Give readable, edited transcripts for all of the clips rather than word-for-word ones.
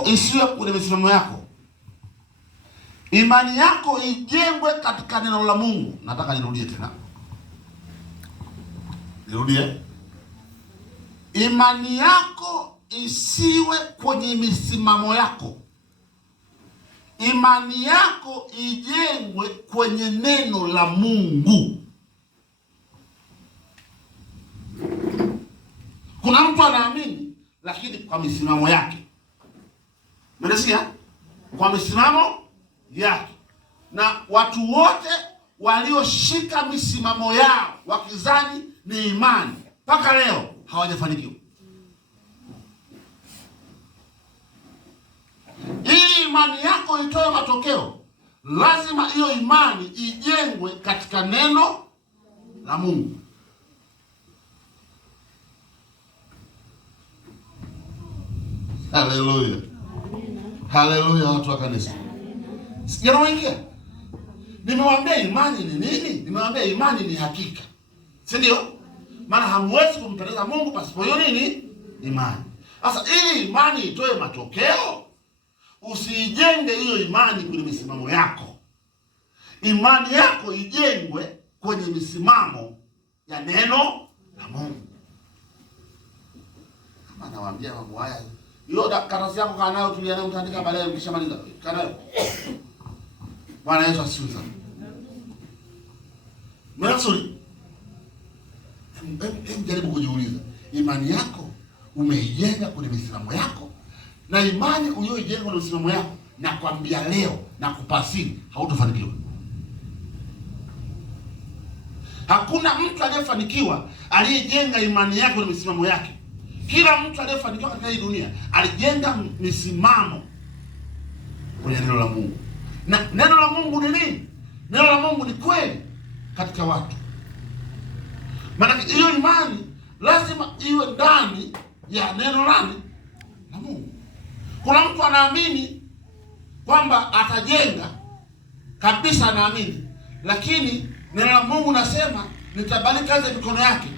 isiwe kwenye misimamo yako. Imani yako ijengwe katika neno la Mungu. Nataka nirudie tena. Nirudie. Imani yako isiwe kwenye misimamo yako. Imani yako ijengwe kwenye neno la Mungu. Kuna mtu anaamini lakini kwa misimamo yake. Mnasikia? Kwa misimamo yake. Na watu wote walioshika misimamo yao wakizani ni imani mpaka leo hawajafanikiwa. Ili imani yako itoe matokeo, lazima hiyo imani ijengwe katika neno la Mungu. Haleluya. Haleluya, watu wa kanisa. Sijawaingia. Nimewaambia imani ni nini? Nimewaambia imani ni hakika. Si ndio? Maana hamwezi kumpendeza Mungu pasipo hiyo nini? Imani. Sasa ili imani itoe matokeo, usijenge hiyo imani kwenye misimamo yako. Imani yako ijengwe kwenye misimamo ya neno la Mungu. Kama nawaambia mambo haya, hiyo karatasi yako kaa nayo, tulia nayo, utaandika baadaye ukishamaliza. Kaa nayo. Bwana Yesu asifiwe sana. Mwanasuri, jaribu kujiuliza, imani yako umeijenga kwenye misimamo yako? Na imani uliyoijenga kwenye misimamo yako, nakwambia leo na kupasiri, hautofanikiwa. Hakuna mtu aliyefanikiwa aliyejenga imani yake kwenye misimamo yake. Kila mtu aliyefanikiwa katika hii dunia alijenga misimamo kwenye neno la Mungu. Na neno la Mungu ni nini? Neno la Mungu ni kweli katika watu. Maana hiyo imani lazima iwe ndani ya neno la Mungu. Kuna mtu anaamini kwamba atajenga kabisa, anaamini, lakini neno la Mungu nasema nitabali kazi ya mikono yake,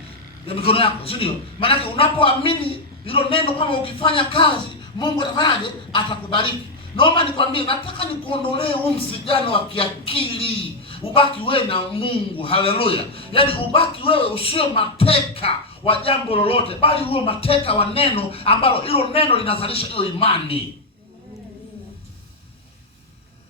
ya mikono yako, si ndio? Maana unapoamini hilo neno kwamba ukifanya kazi Mungu atafanyaje? Atakubariki. Naomba nikwambie, nataka nikuondolee huu msijano wa kiakili. Ubaki wewe na Mungu. Haleluya. Yaani ubaki wewe usiwe mateka wa jambo lolote, bali uwe mateka wa neno ambalo hilo neno linazalisha hiyo imani.